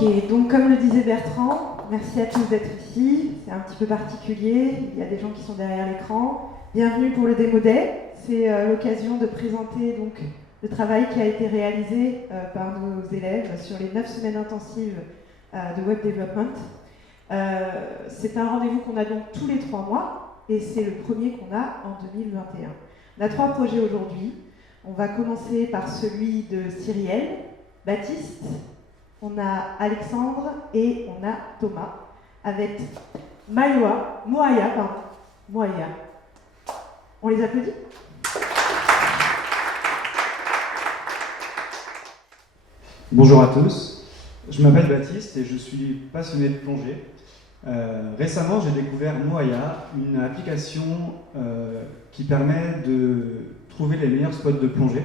Ok, donc comme le disait Bertrand, merci à tous d'être ici. C'est un petit peu particulier, il y a des gens qui sont derrière l'écran. Bienvenue pour le Démo Day. C'est l'occasion de présenter donc, le travail qui a été réalisé par nos élèves sur les 9 semaines intensives de Web Development. C'est un rendez-vous qu'on a donc tous les 3 mois et c'est le premier qu'on a en 2021. On a 3 projets aujourd'hui. On va commencer par celui de Cyrielle, Baptiste, on a Alexandre et on a Thomas avec Moaya. On les applaudit? Bonjour à tous, je m'appelle Baptiste et je suis passionné de plongée. Récemment, j'ai découvert Moaya, une application qui permet de trouver les meilleurs spots de plongée.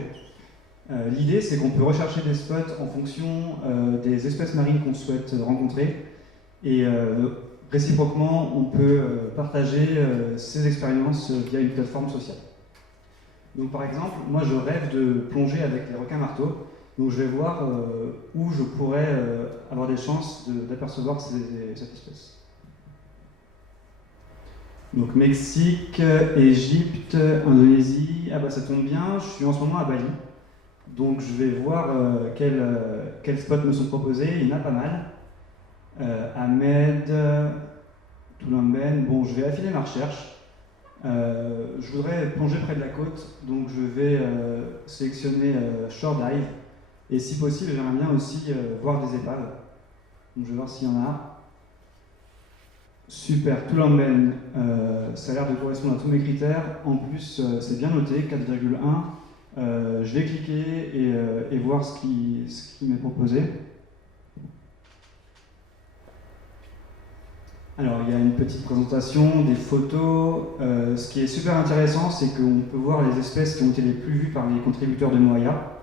L'idée, c'est qu'on peut rechercher des spots en fonction des espèces marines qu'on souhaite rencontrer et réciproquement, on peut partager ces expériences via une plateforme sociale. Donc par exemple, moi je rêve de plonger avec les requins marteaux, donc je vais voir où je pourrais avoir des chances d'apercevoir cette espèce. Donc Mexique, Égypte, Indonésie, ah bah ça tombe bien, je suis en ce moment à Bali. Donc je vais voir quels spots me sont proposés, il y en a pas mal. Ahmed, Toulamben, bon je vais affiner ma recherche. Je voudrais plonger près de la côte, donc je vais sélectionner Shore Dive. Et si possible, j'aimerais bien aussi voir des épaves. Donc je vais voir s'il y en a. Super, Toulamben, ça a l'air de correspondre à tous mes critères. En plus, c'est bien noté, 4,1. Je vais cliquer et voir ce qui m'est proposé. Alors, il y a une petite présentation, des photos. Ce qui est super intéressant, c'est qu'on peut voir les espèces qui ont été les plus vues par les contributeurs de Moaya.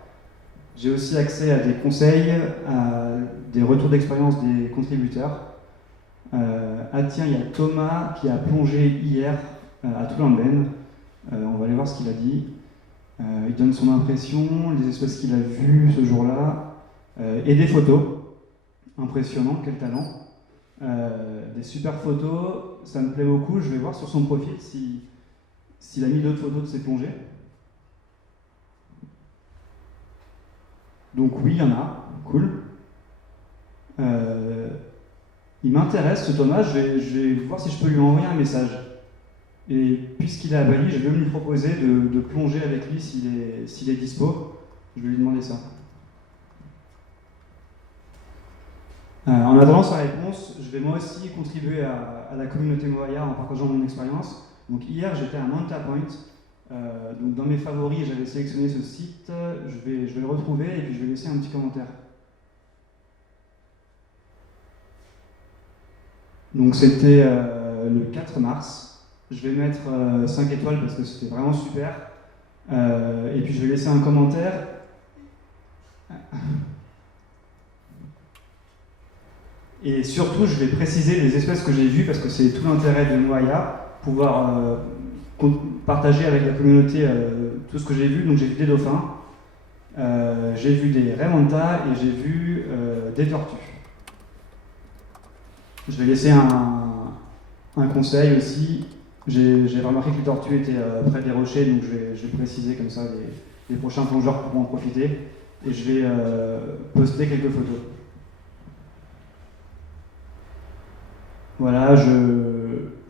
J'ai aussi accès à des conseils, à des retours d'expérience des contributeurs. Ah tiens, il y a Thomas qui a plongé hier à Toulamben. On va aller voir ce qu'il a dit. Il donne son impression, les espèces qu'il a vues ce jour-là, et des photos. Impressionnant, quel talent. Des super photos, ça me plaît beaucoup. Je vais voir sur son profil s'il a mis d'autres photos de ses plongées. Donc oui, il y en a, cool. Il m'intéresse ce Thomas, je vais voir si je peux lui envoyer un message. Et puisqu'il est à Bali, je vais lui proposer de plonger avec lui s'il est dispo. Je vais lui demander ça. En attendant sa réponse, je vais moi aussi contribuer à la communauté Moaya en partageant mon expérience. Donc hier, j'étais à Manta Point. Donc dans mes favoris, j'avais sélectionné ce site. Je vais le retrouver et puis je vais laisser un petit commentaire. Donc c'était le 4 mars. Je vais mettre 5 étoiles parce que c'était vraiment super. Et puis je vais laisser un commentaire. Et surtout, je vais préciser les espèces que j'ai vues parce que c'est tout l'intérêt de Moaya, pouvoir partager avec la communauté tout ce que j'ai vu. Donc j'ai vu des dauphins, j'ai vu des raies manta et j'ai vu des tortues. Je vais laisser un conseil aussi. J'ai remarqué que les tortues étaient près des rochers, donc je vais préciser comme ça, les prochains plongeurs pourront en profiter. Et je vais poster quelques photos. Voilà,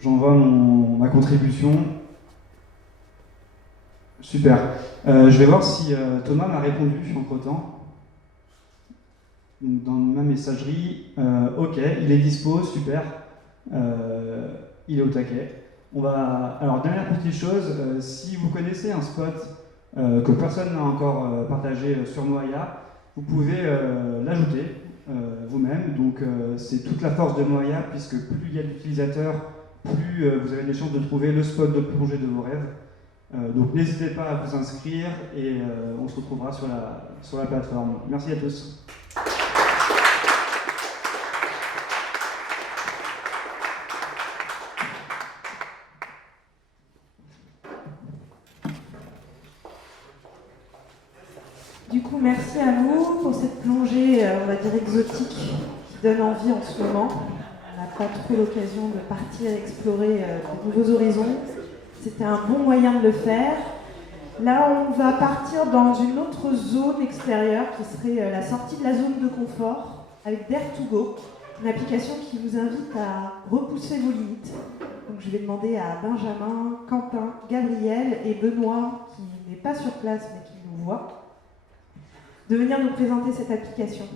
j'envoie ma contribution. Super. Je vais voir si Thomas m'a répondu entre-temps. Donc dans ma messagerie, ok, il est dispo, super. Il est au taquet. Alors, dernière petite chose, si vous connaissez un spot que personne n'a encore partagé sur Moaya, vous pouvez l'ajouter vous-même. Donc, c'est toute la force de Moaya, puisque plus il y a d'utilisateurs, plus vous avez des chances de trouver le spot de plongée de vos rêves. Donc, n'hésitez pas à vous inscrire et on se retrouvera sur la plateforme. Merci à tous. Du coup, merci à vous pour cette plongée, on va dire exotique, donne envie en ce moment. On n'a pas trop l'occasion de partir explorer de nouveaux horizons. C'était un bon moyen de le faire. Là, on va partir dans une autre zone extérieure qui serait la sortie de la zone de confort avec Dare2Go, une application qui vous invite à repousser vos limites. Donc, je vais demander à Benjamin, Quentin, Gabriel et Benoît, qui n'est pas sur place mais qui nous voit, de venir nous présenter cette application.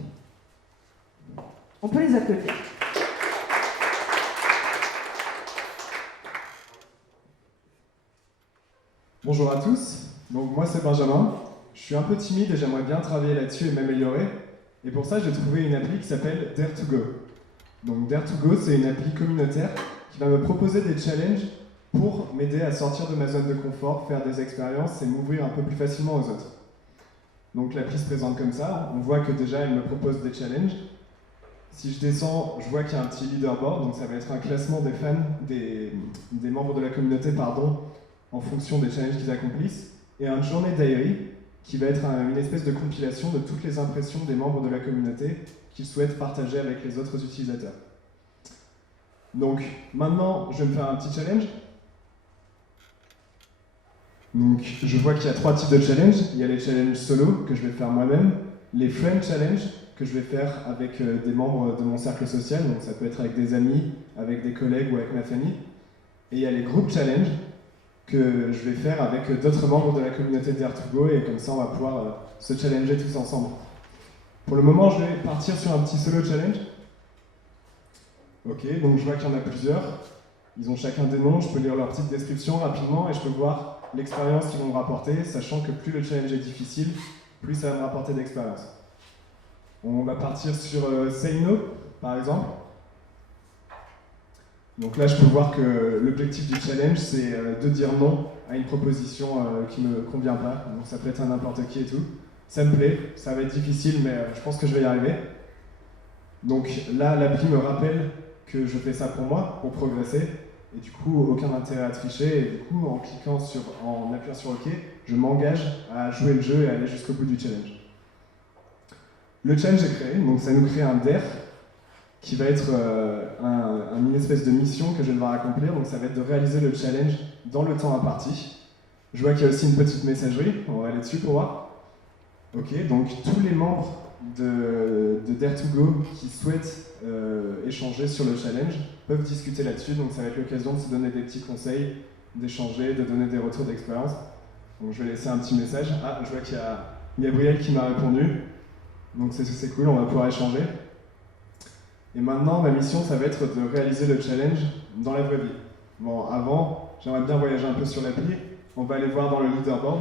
On peut les applaudir. Bonjour à tous, donc moi c'est Benjamin, je suis un peu timide et j'aimerais bien travailler là-dessus et m'améliorer, et pour ça j'ai trouvé une appli qui s'appelle Dare2Go. Donc Dare2Go c'est une appli communautaire qui va me proposer des challenges pour m'aider à sortir de ma zone de confort, faire des expériences et m'ouvrir un peu plus facilement aux autres. Donc l'appli se présente comme ça, on voit que déjà elle me propose des challenges. Si je descends, je vois qu'il y a un petit leaderboard, donc ça va être un classement des fans, des membres de la communauté, en fonction des challenges qu'ils accomplissent, et un journée diary qui va être une espèce de compilation de toutes les impressions des membres de la communauté qu'ils souhaitent partager avec les autres utilisateurs. Donc maintenant, je vais me faire un petit challenge. Donc je vois qu'il y a 3 types de challenges. Il y a les challenges solo que je vais faire moi-même, les friend challenge que je vais faire avec des membres de mon cercle social, donc ça peut être avec des amis, avec des collègues ou avec ma famille. Et il y a les group challenge que je vais faire avec d'autres membres de la communauté Dare2Go, et comme ça on va pouvoir se challenger tous ensemble. Pour le moment, je vais partir sur un petit solo challenge. Ok, donc je vois qu'il y en a plusieurs. Ils ont chacun des noms, je peux lire leur petite description rapidement et je peux voir l'expérience qu'ils vont me rapporter, sachant que plus le challenge est difficile, plus ça va me rapporter d'expérience. On va partir sur Say No, par exemple. Donc là, je peux voir que l'objectif du challenge, c'est de dire non à une proposition qui ne me convient pas. Donc ça peut être à n'importe qui et tout. Ça me plaît, ça va être difficile, mais je pense que je vais y arriver. Donc là, l'appli me rappelle que je fais ça pour moi, pour progresser. Et du coup, aucun intérêt à tricher. Et du coup, en appuyant sur OK, je m'engage à jouer le jeu et à aller jusqu'au bout du challenge. Le challenge est créé, donc ça nous crée un DARE qui va être une espèce de mission que je vais devoir accomplir. Donc ça va être de réaliser le challenge dans le temps imparti. Je vois qu'il y a aussi une petite messagerie, on va aller dessus pour voir. Ok, donc tous les membres de Dare2Go qui souhaitent échanger sur le challenge peuvent discuter là-dessus, donc ça va être l'occasion de se donner des petits conseils, d'échanger, de donner des retours d'expérience. Donc je vais laisser un petit message. Ah, je vois qu'il y a Gabriel qui m'a répondu, donc c'est cool, on va pouvoir échanger. Et maintenant, ma mission, ça va être de réaliser le challenge dans la vraie vie. Bon, avant, j'aimerais bien voyager un peu sur l'appli. On va aller voir dans le leaderboard.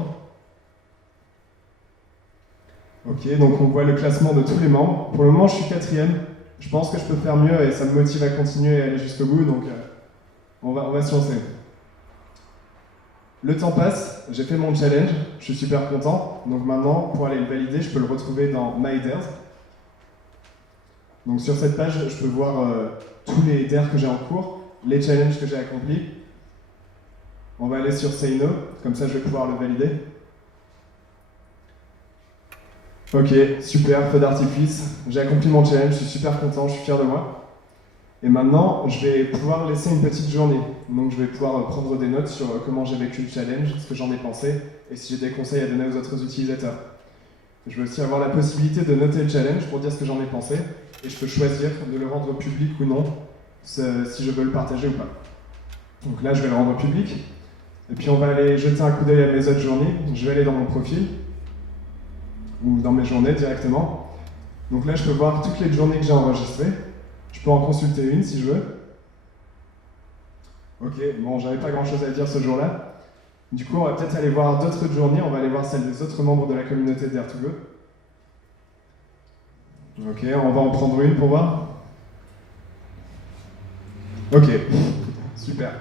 Ok, donc on voit le classement de tous les membres. Pour le moment, je suis 4e. Je pense que je peux faire mieux et ça me motive à continuer et aller jusqu'au bout, donc on va se lancer. Le temps passe, j'ai fait mon challenge, je suis super content. Donc maintenant, pour aller le valider, je peux le retrouver dans My Dares. Donc sur cette page, je peux voir tous les dares que j'ai en cours, les challenges que j'ai accomplis. On va aller sur Say No, comme ça je vais pouvoir le valider. Ok, super, feu d'artifice. J'ai accompli mon challenge, je suis super content, je suis fier de moi. Et maintenant, je vais pouvoir laisser une petite journée. Donc je vais pouvoir prendre des notes sur comment j'ai vécu le challenge, ce que j'en ai pensé, et si j'ai des conseils à donner aux autres utilisateurs. Je vais aussi avoir la possibilité de noter le challenge pour dire ce que j'en ai pensé, et je peux choisir de le rendre public ou non, si je veux le partager ou pas. Donc là, je vais le rendre public, et puis on va aller jeter un coup d'œil à mes autres journées. Je vais aller dans mon profil, ou dans mes journées directement. Donc là, je peux voir toutes les journées que j'ai enregistrées. Je peux en consulter une si je veux. Ok, bon, j'avais pas grand chose à dire ce jour-là. Du coup, on va peut-être aller voir d'autres journées, on va aller voir celles des autres membres de la communauté Dare2Go. Ok, on va en prendre une pour voir. Ok, super.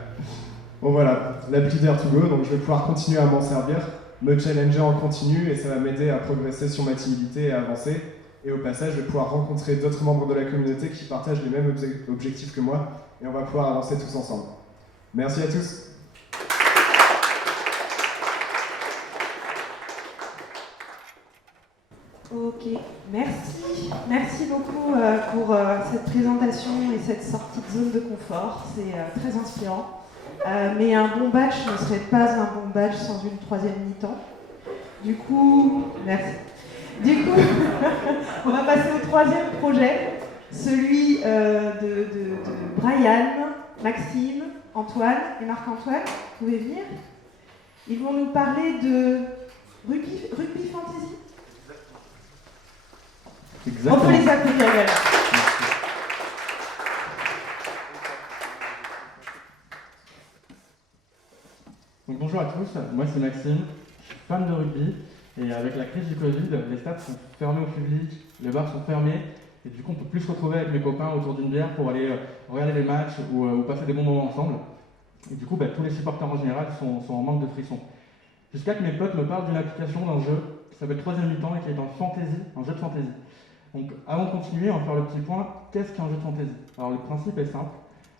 Bon voilà, l'appli Dare2Go, donc je vais pouvoir continuer à m'en servir, me challenger en continu et ça va m'aider à progresser sur ma timidité et à avancer. Et au passage, je vais pouvoir rencontrer d'autres membres de la communauté qui partagent les mêmes objectifs que moi et on va pouvoir avancer tous ensemble. Merci à tous. Au Ok, merci. Merci beaucoup pour cette présentation et cette sortie de zone de confort. C'est très inspirant. Mais un bon badge ne serait pas un bon badge sans une troisième mi-temps. Du coup, merci. Du coup, on va passer au troisième projet, celui de Brian, Maxime, Antoine et Marc-Antoine. Vous pouvez venir. Ils vont nous parler de rugby fantasy. Exactement. On peut les applaudir également. Donc, bonjour à tous, moi c'est Maxime, je suis fan de rugby et avec la crise du Covid, les stades sont fermés au public, les bars sont fermés et du coup on peut plus se retrouver avec mes copains autour d'une bière pour aller regarder les matchs ou passer des bons moments ensemble. Et du coup tous les supporters en général sont en manque de frissons. Jusqu'à que mes potes me parlent d'une application, d'un jeu qui s'appelle Troisième Mi-temps et qui est un jeu de fantasy. Donc avant de continuer, on va faire le petit point, qu'est-ce qu'un jeu de fantasy? Alors le principe est simple,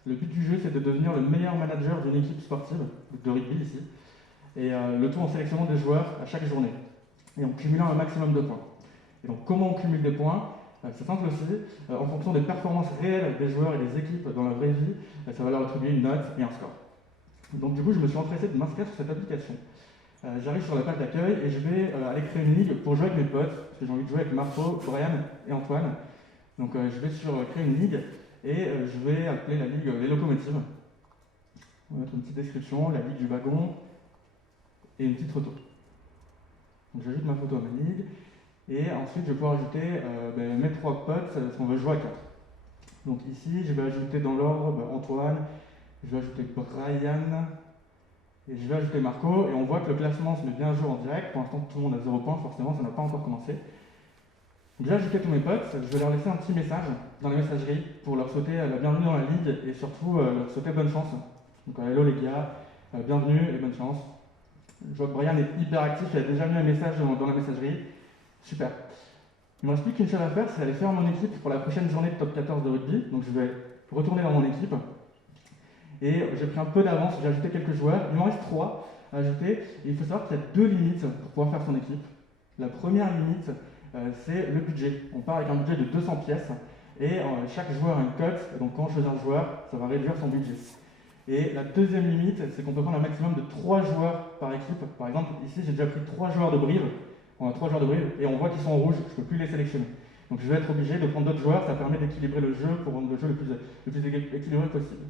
le but du jeu c'est de devenir le meilleur manager d'une équipe sportive, de rugby ici, et le tout en sélectionnant des joueurs à chaque journée, et en cumulant un maximum de points. Et donc comment on cumule des points? C'est simple aussi, en fonction des performances réelles des joueurs et des équipes dans la vraie vie, ça va leur attribuer une note et un score. Donc du coup je me suis empressé de m'inscrire sur cette application. J'arrive sur la page d'accueil et je vais aller créer une ligue pour jouer avec mes potes, parce que j'ai envie de jouer avec Marco, Brian et Antoine. Donc je vais sur créer une ligue et je vais appeler la ligue les locomotives. On va mettre une petite description, la ligue du wagon et une petite photo. Donc j'ajoute ma photo à ma ligue et ensuite je vais pouvoir ajouter mes 3 potes parce qu'on veut jouer à 4. Donc ici je vais ajouter dans l'ordre Antoine, je vais ajouter Brian. Et je vais ajouter Marco, et on voit que le classement se met bien à jour en direct. Pour l'instant, tout le monde a 0 points, forcément, ça n'a pas encore commencé. Donc j'ai ajouté tous mes potes, je vais leur laisser un petit message dans les messageries pour leur souhaiter la bienvenue dans la ligue et surtout leur souhaiter bonne chance. Donc hello les gars, bienvenue et bonne chance. Je vois que Brian est hyper actif, il a déjà mis un message dans la messagerie. Super. Il me reste plus qu'une chose à faire, c'est aller faire mon équipe pour la prochaine journée de top 14 de rugby. Donc je vais retourner dans mon équipe. Et j'ai pris un peu d'avance, j'ai ajouté quelques joueurs, il m'en reste 3 à ajouter, et il faut savoir qu'il y a 2 limites pour pouvoir faire son équipe. La première limite, c'est le budget. On part avec un budget de 200 pièces, et chaque joueur a une cote, et donc quand on choisit un joueur, ça va réduire son budget. Et la deuxième limite, c'est qu'on peut prendre un maximum de 3 joueurs par équipe. Par exemple, ici j'ai déjà pris 3 joueurs de Brive, on a 3 joueurs de Brive, et on voit qu'ils sont en rouge, je ne peux plus les sélectionner. Donc je vais être obligé de prendre d'autres joueurs, ça permet d'équilibrer le jeu pour rendre le jeu le plus équilibré possible.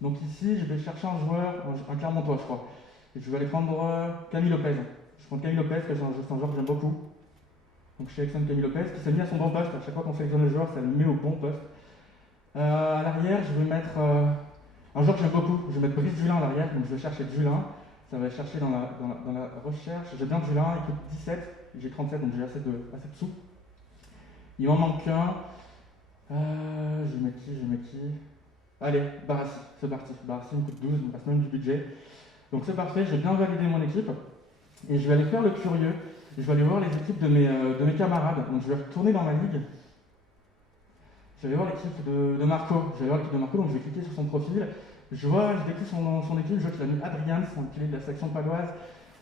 Donc ici, je vais chercher un joueur, un Clermontois je crois. Et je vais aller prendre Camille Lopez. Je prends Camille Lopez, c'est un joueur que j'aime beaucoup. Donc je sélectionne Camille Lopez, qui s'est mis à son bon poste. À chaque fois qu'on sélectionne le joueur, ça le met au bon poste. À l'arrière, je vais mettre un joueur que j'aime beaucoup. Je vais mettre Brice Dulin à l'arrière, donc je vais chercher Dulin. Ça va chercher dans la recherche. J'ai bien Dulin, il coûte 17, j'ai 37, donc j'ai assez de sous. Il m'en manque qu'un. Je mets qui Allez, Barassi, c'est parti. Barassi me coûte 12, il me passe même du budget. Donc c'est parfait, j'ai bien validé mon équipe. Et je vais aller faire le curieux. Je vais aller voir les équipes de mes camarades. Donc je vais retourner dans ma ligue. Je vais aller voir l'équipe de Marco. Donc je vais cliquer sur son profil. Je découvre son équipe, je vois qu'il a mis Adrian, qu'il est de la section paloise.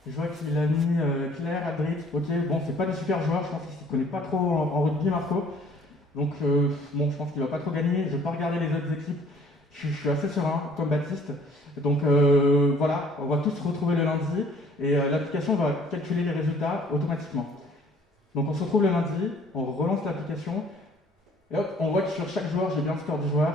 Je vois qu'il a mis Claire, Adrit. Ok, bon, c'est pas des super joueurs, je pense qu'il ne connaît pas trop en rugby, Marco. Donc bon, je pense qu'il va pas trop gagner. Je vais pas regarder les autres équipes. Je suis assez serein, comme Baptiste. Donc voilà, on va tous se retrouver le lundi et l'application va calculer les résultats automatiquement. Donc on se retrouve le lundi, on relance l'application et hop, on voit que sur chaque joueur, j'ai bien le score du joueur.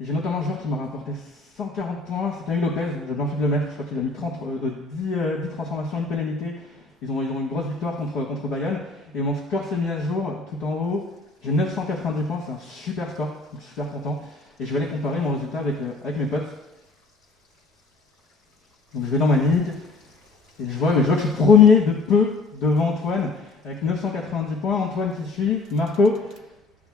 Et j'ai notamment un joueur qui m'a rapporté 140 points, c'est Camille Lopez, j'ai bien envie de le mettre, je crois qu'il a mis 10 transformations, une pénalité. Ils ont une grosse victoire contre Bayonne et mon score s'est mis à jour tout en haut. J'ai 990 points, c'est un super score, je suis super content. Et je vais aller comparer mon résultat avec mes potes. Donc je vais dans ma ligue, et je vois que je suis premier de peu devant Antoine, avec 990 points, Antoine qui suit, Marco,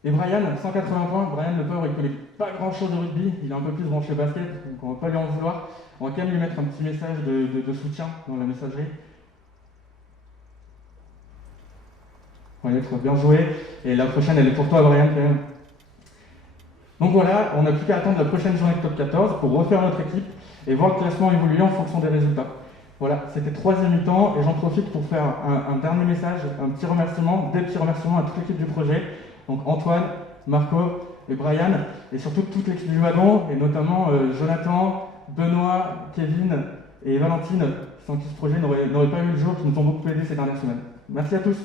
et Brian, 180 points. Brian, le pauvre, il ne connaît pas grand chose de rugby, il est un peu plus branché basket, donc on ne va pas lui en vouloir. On va quand même lui mettre un petit message de soutien dans la messagerie. Ouais, il faut bien jouer, et la prochaine elle est pour toi Brian quand même. Donc voilà, on n'a plus qu'à attendre la prochaine journée de top 14 pour refaire notre équipe et voir le classement évoluer en fonction des résultats. Voilà, c'était 3e mi-temps et j'en profite pour faire un dernier message, un petit remerciement, des petits remerciements à toute l'équipe du projet. Donc Antoine, Marco et Brian, et surtout toute l'équipe du wagon, et notamment Jonathan, Benoît, Kevin et Valentine, sans qui ce projet n'aurait pas eu le jour, qui nous ont beaucoup aidés ces dernières semaines. Merci à tous.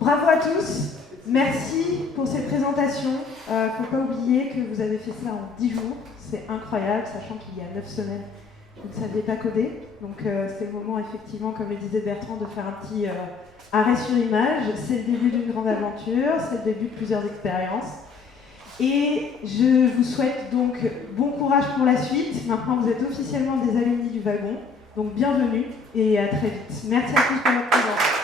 Bravo à tous, merci pour ces présentations. Faut pas oublier que vous avez fait ça en 10 jours, c'est incroyable, sachant qu'il y a 9 semaines, vous ne saviez pas coder. Donc c'est le moment, effectivement, comme le disait Bertrand, de faire un petit arrêt sur image. C'est le début d'une grande aventure, c'est le début de plusieurs expériences. Et je vous souhaite donc bon courage pour la suite. Maintenant, vous êtes officiellement des alumni du wagon, donc bienvenue et à très vite. Merci à tous pour votre présence.